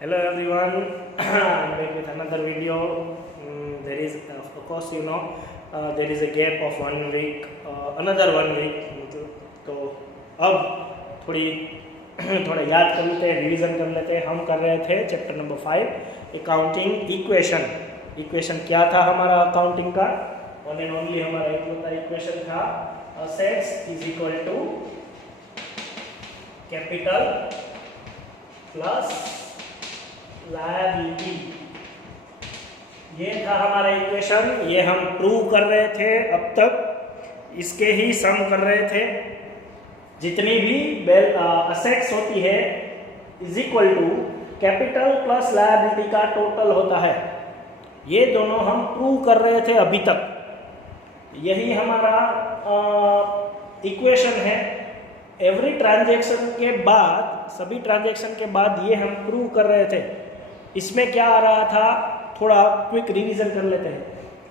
Hello everyone, I'm back with another video. There is, of course, there is a gap of 1 week, another 1 week. तो अब थोड़ा याद कर लेते हैं, रिवीजन कर लेते हैं. हम कर रहे थे चैप्टर नंबर 5 अकाउंटिंग इक्वेशन क्या था हमारा अकाउंटिंग का. वन एंड ओनली हमारा इक्वेशन था assets is equal to capital plus liability. ये था हमारा इक्वेशन. ये हम प्रूव कर रहे थे. अब तक इसके ही सम कर रहे थे. जितनी भी असेट्स होती है is equal to capital plus liability का टोटल होता है. ये दोनों हम प्रूव कर रहे थे अभी तक. यही हमारा इक्वेशन है. एवरी ट्रांजैक्शन के बाद, सभी ट्रांजैक्शन के बाद ये हम प्रूव कर रहे थे. इसमें क्या आ रहा था, थोड़ा क्विक रिवीजन कर लेते हैं.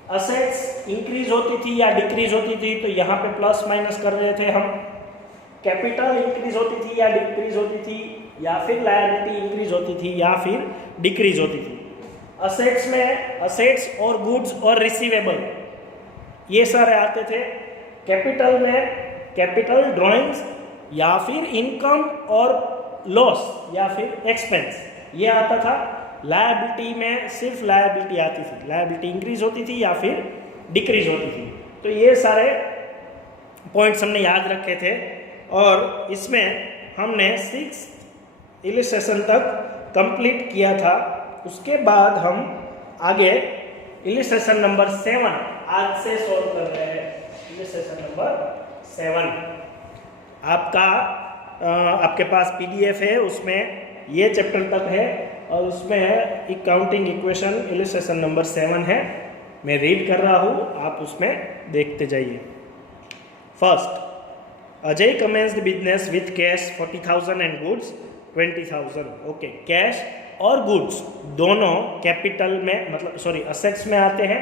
असेट्स इंक्रीज होती थी या डिक्रीज होती थी तो यहाँ पे प्लस माइनस कर रहे थे हम. कैपिटल इंक्रीज होती थी या डिक्रीज होती थी, या फिर लायबिलिटी इंक्रीज होती थी या फिर डिक्रीज होती थी. असेट्स में असेट्स और गुड्स और रिसीवेबल ये सारे आते थे. कैपिटल में कैपिटल ड्रॉइंग्स या फिर इनकम और लॉस या फिर एक्सपेंस ये आता था. लायबिलिटी में सिर्फ लायबिलिटी आती थी. लायबिलिटी इंक्रीज होती थी या फिर डिक्रीज होती थी. तो ये सारे पॉइंट्स हमने याद रखे थे और इसमें हमने 6 इलिस्ट्रेशन तक कंप्लीट किया था. उसके बाद हम आगे इलिस्ट्रेशन नंबर 7 आज से सॉल्व कर रहे हैं. इलिस्ट्रेशन नंबर 7 आपके पास पीडीएफ है, उसमें ये चैप्टर तक है और उसमें अकाउंटिंग इक्वेशन इलिस्ट्रेशन नंबर 7 है. मैं रीड कर रहा हूँ, आप उसमें देखते जाइए. First, Ajay commenced business with cash 40,000 and goods 20,000. Okay, cash और गुड्स दोनों कैपिटल में, मतलब सॉरी असेट्स में आते हैं.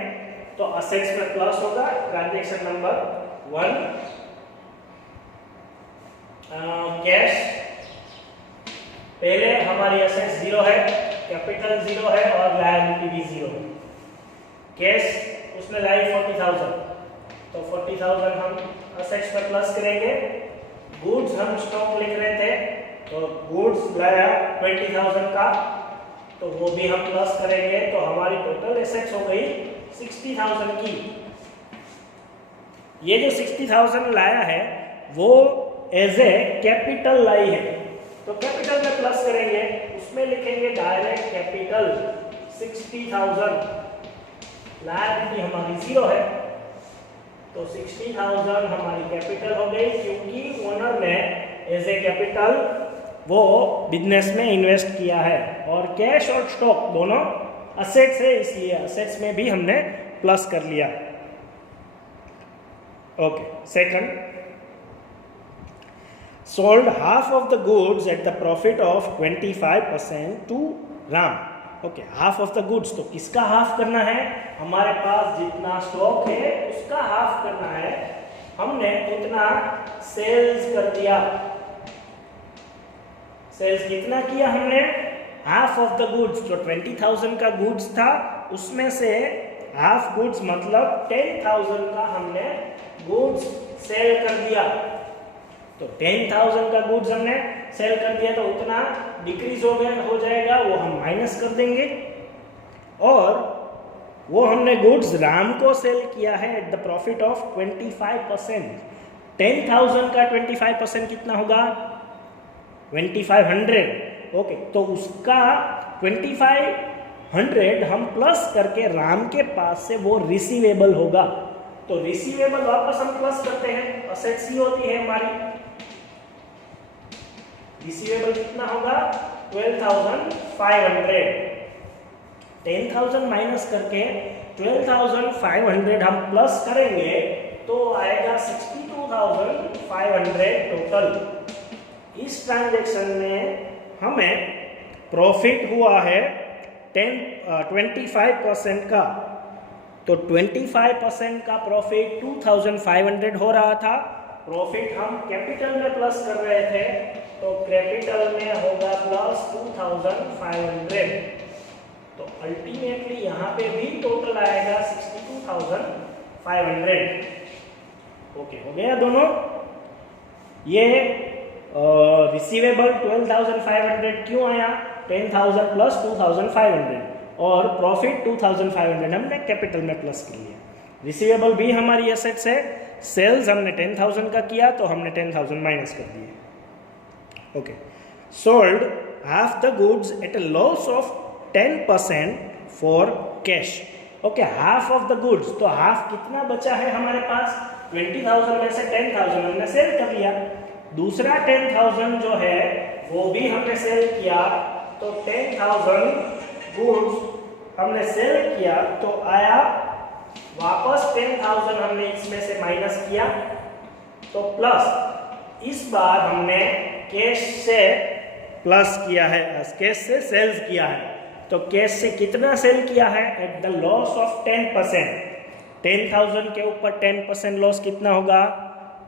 तो असेट्स में प्लस होगा. Transaction number 1 cash. पहले हमारी असेट्स 0 है, कैपिटल 0 है और लायबिलिटी भी 0 है. कैश उसमें लाई 40,000, तो 40,000 हम असेट्स पर प्लस करेंगे. गुड्स हम स्टॉक लिख रहे थे तो गुड्स लाया 20,000 का, तो वो भी हम प्लस करेंगे. तो हमारी टोटल एसेट्स हो गई 60,000 की. ये जो 60,000 लाया है वो एज ए कैपिटल लाई है, तो कैपिटल में प्लस करेंगे. उसमें लिखेंगे डायरेक्ट कैपिटल 60,000. लायबिलिटी हमारी 0 है तो 60,000 हमारी कैपिटल हो गई, क्योंकि ओनर ने एज ए कैपिटल वो बिजनेस में इन्वेस्ट किया है. और कैश और स्टॉक दोनों असेट्स है, इसलिए असेट्स में भी हमने प्लस कर लिया. Okay. Second, sold half of the goods at the profit of 25% to Ram. Okay, half of the goods. तो किसका हाफ करना है? हमारे पास जितना स्टॉक है उसका हाफ करना है. हमने उतना सेल्स कर दिया. सेल्स कितना किया हमने? Half of the goods. जो 20,000 का गुड्स था उसमें से हाफ गुड्स मतलब 10,000 का हमने गुड्स सेल कर दिया. तो 10,000 का गुड्स हमने सेल कर दिया तो उतना डिक्रीज हो जाएगा, वो हम माइनस कर देंगे. और वो हमने गुड्स राम को सेल किया है एट द प्रॉफिट ऑफ 25%. 10,000 का 25% कितना होगा? 2,500. ओके, तो उसका 2,500 हम प्लस करके राम के पास से वो रिसीवेबल होगा. तो रिसीवेबल वापस हम प्लस करते हैं. असेट्स ही होती है हमारी. रिसीवेबल कितना होगा? 12,500. 10,000 माइनस करके 12,500 हम प्लस करेंगे तो आएगा 62,500 टोटल. इस ट्रांजैक्शन में हमें प्रॉफिट हुआ है 25% का. तो 25% का प्रॉफिट 2,500 हो रहा था. प्रॉफिट हम कैपिटल में प्लस कर रहे थे तो कैपिटल में होगा प्लस प्लस 2500। तो अल्टीमेटली यहाँ पे भी टोटल आएगा 62,500। ओके, हो गया दोनों। ये रिसीवेबल 12,500 क्यों आया? 10,000 प्लस 2,500 और प्रॉफिट 2,500 हमने कैपिटल में प्लस कर लिया। रिसीवेबल भी हमारी एसेट्स है, सेल्स हमने 10,000 का किया तो हमने 10,000 माइनस कर दिए। Okay, sold half the goods at a loss of 10% for cash. Okay, half of the goods, तो हाफ कितना बचा है हमारे पास? 20,000 में से 10,000 हमने सेल कर लिया। दूसरा 10,000 जो है वो भी हमने सेल किया, तो 10,000 गुड्स हमने सेल किया तो आया वापस 10,000 हमने इसमें से माइनस किया, तो प्लस इस बार हमने कैश से प्लस किया है, कैश से सेल्स किया है। तो कैश से कितना सेल किया है? At the loss of 10%। 10,000 के ऊपर 10% लॉस कितना होगा?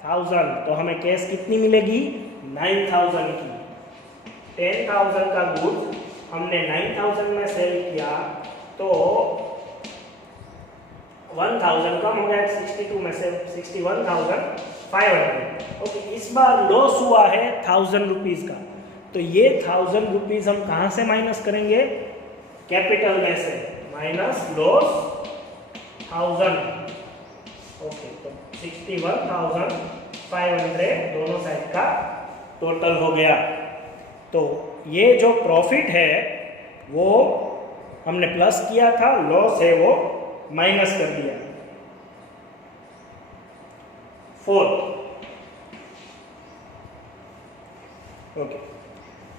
1,000। तो हमें कैश कितनी मिलेगी? 9,000 की। 10,000 का गुड्स हमने 9,000 में सेल किया तो 1,000 कम हो गया, 62 में से 61,500। ओके, इस बार लॉस हुआ है 1,000 रुपीज का, तो ये 1,000 रुपीज हम कहाँ से माइनस करेंगे? कैपिटल में से, माइनस लॉस 1,000। ओके, तो 61,500 दोनों साइड का टोटल हो गया। तो ये जो प्रॉफिट है वो हमने प्लस किया था, लॉस है वो माइनस कर दिया। Fourth, okay,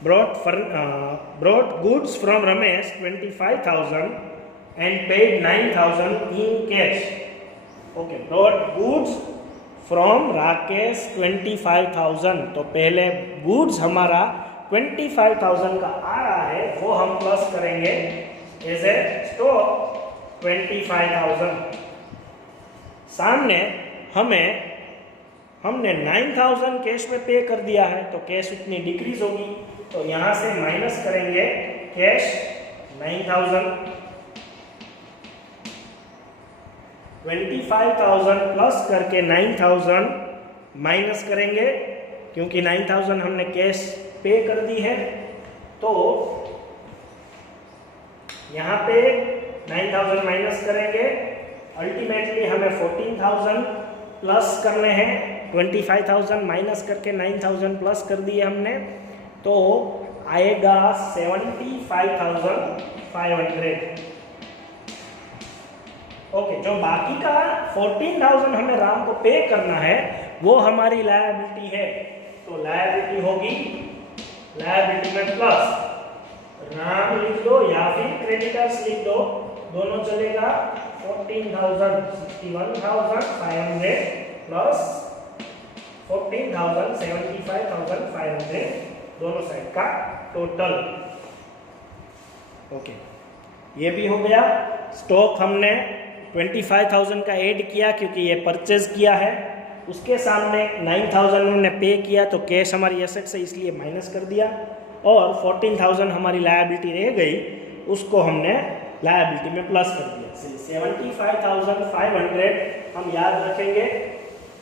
brought goods from Ramesh 25,000 and paid 9,000 in cash. Okay, brought goods from Rakesh 25,000। तो पहले goods हमारा 25,000 का आ रहा है, वो हम प्लस करेंगे एज ए स्टॉक 25,000। सामने हमने 9,000 कैश में पे कर दिया है, तो कैश उतनी डिक्रीज होगी, तो यहां से माइनस करेंगे कैश 9,000। 25,000 प्लस करके 9,000 माइनस करेंगे, क्योंकि 9,000 हमने कैश पे कर दी है। तो यहाँ पे 9,000 माइनस करेंगे, अल्टीमेटली हमें 14,000 प्लस करने हैं। 25,000 माइनस करके 9,000 प्लस कर दिए हमने, तो आएगा 75,500। ओके, जो बाकी का 14,000 हमें राम को पे करना है वो हमारी लायबिलिटी है, तो लायबिलिटी होगी, लायबिलिटी में प्लस राम लिख दो या फिर क्रेडिटर्स लिख दो, दोनों चलेगा। 14,000 61,500 प्लस 14,000 75,500 दोनों साइड का टोटल। ओके, ये भी हो गया। स्टॉक हमने 25,000 का ऐड किया क्योंकि ये परचेज किया है, उसके सामने 9,000 उन्होंने पे किया, तो कैश हमारी एसेट से इसलिए माइनस कर दिया, और 14,000 हमारी लायबिलिटी रह गई, उसको हमने लायबिलिटी में प्लस कर दिया। 75,500 हम याद रखेंगे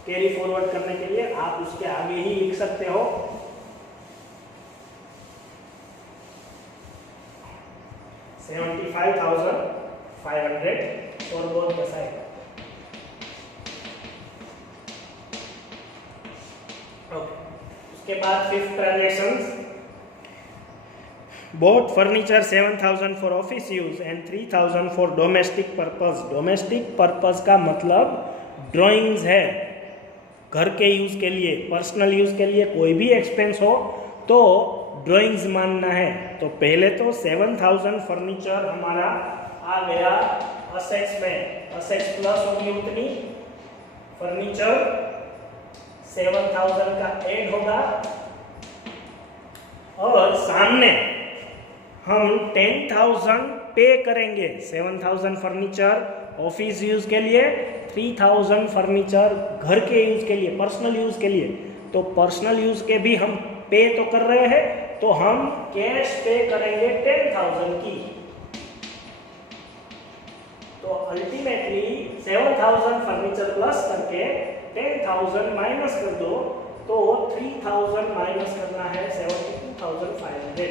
कैरी फॉरवर्ड करने के लिए, आप उसके आगे ही लिख सकते हो। 75,500 और बोथ द साइड। ओके, उसके बाद fifth transactions, bought furniture 7,000 for office use and 3,000 for domestic purpose। domestic purpose का मतलब ड्राइंग्स है, घर के यूज के लिए, पर्सनल यूज के लिए कोई भी एक्सपेंस हो तो ड्राइंग्स मानना है। तो पहले तो 7,000 फर्नीचर हमारा आ गया असेट्स में, असेट्स प्लस होगी उतनी, फर्नीचर 7,000 का ऐड होगा, और सामने हम 10,000 पे करेंगे। 7,000 फर्नीचर ऑफिस यूज के लिए, 3,000 फर्नीचर घर के यूज के लिए, पर्सनल यूज के लिए। तो पर्सनल यूज के भी हम पे तो कर रहे हैं, तो हम कैश पे करेंगे 10,000 की। तो अल्टीमेटली 7,000 फर्नीचर प्लस करके 10,000 माइनस कर दो, तो 3,000 माइनस करना है 72,500।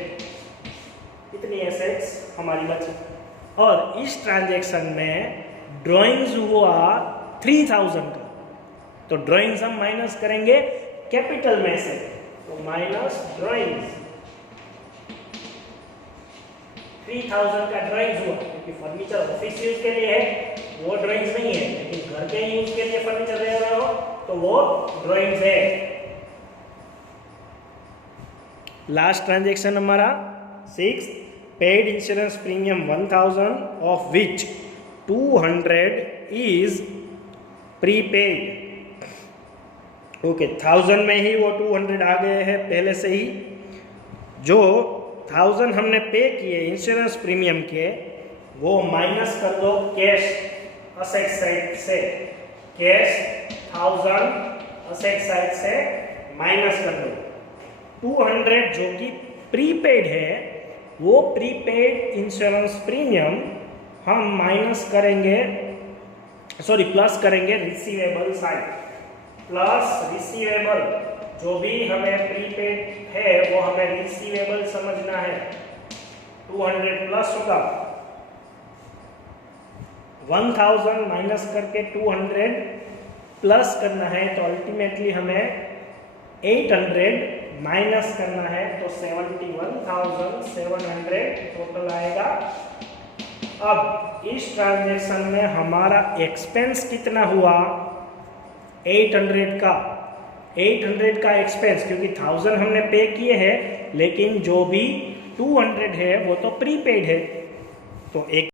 इतनी एसेट्स हमारी बची। और इस ट्रांजैक्शन में ड्राइंग्स हुआ 3,000 का, तो ड्राइंग्स हम माइनस करेंगे कैपिटल में से, तो माइनस ड्राइंग्स 3,000 का ड्राइंग्स हुआ, क्योंकि फर्नीचर ऑफिस यूज के लिए है, वो ड्राइंग्स नहीं है, लेकिन घर के यूज के लिए फर्नीचर ले रहे हो तो वो ड्राइंग्स है। लास्ट ट्रांजैक्शन हमारा 6, paid insurance premium 1,000 of which 200 is prepaid. Okay, 1000 में ही वो 200 आ गए हैं पहले से ही। जो 1000 हमने पे किए इंश्योरेंस प्रीमियम के, वो माइनस कर दो कैश असेट साइड से। कैश 1000 असेट साइड से माइनस कर दो। 200 जो कि प्रीपेड है, वो प्रीपेड इंश्योरेंस प्रीमियम हम माइनस करेंगे, सॉरी प्लस करेंगे रिसीवेबल साइड। प्लस रिसीवेबल, जो भी हमें प्रीपेड है वो हमें रिसीवेबल समझना है। 200 प्लस होगा 1000 माइनस करके 200 प्लस करना है, तो अल्टीमेटली हमें 800 माइनस करना है, तो 71,700 टोटल आएगा। अब इस ट्रांजैक्शन में हमारा एक्सपेंस कितना हुआ? 800 का। 800 का एक्सपेंस, क्योंकि 1000 हमने पे किए हैं, लेकिन जो भी 200 है वो तो प्रीपेड है, तो एक